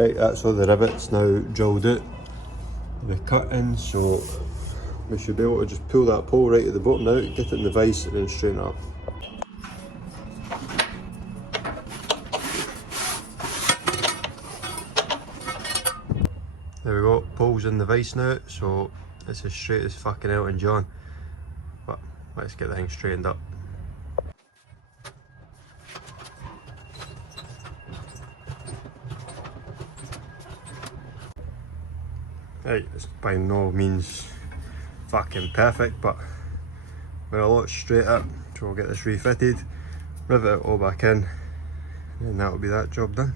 Right, that's all the rivets now drilled out. The cut in, so we should be able to just pull that pole right at the bottom out, get it in the vise and then straighten it up. There we go, pole's in the vise now, so it's as straight as fucking Elton John. But let's get the thing straightened up. Right, it's by no means fucking perfect, but we're a lot straighter, so we'll get this refitted, rivet it all back in, and that'll be that job done.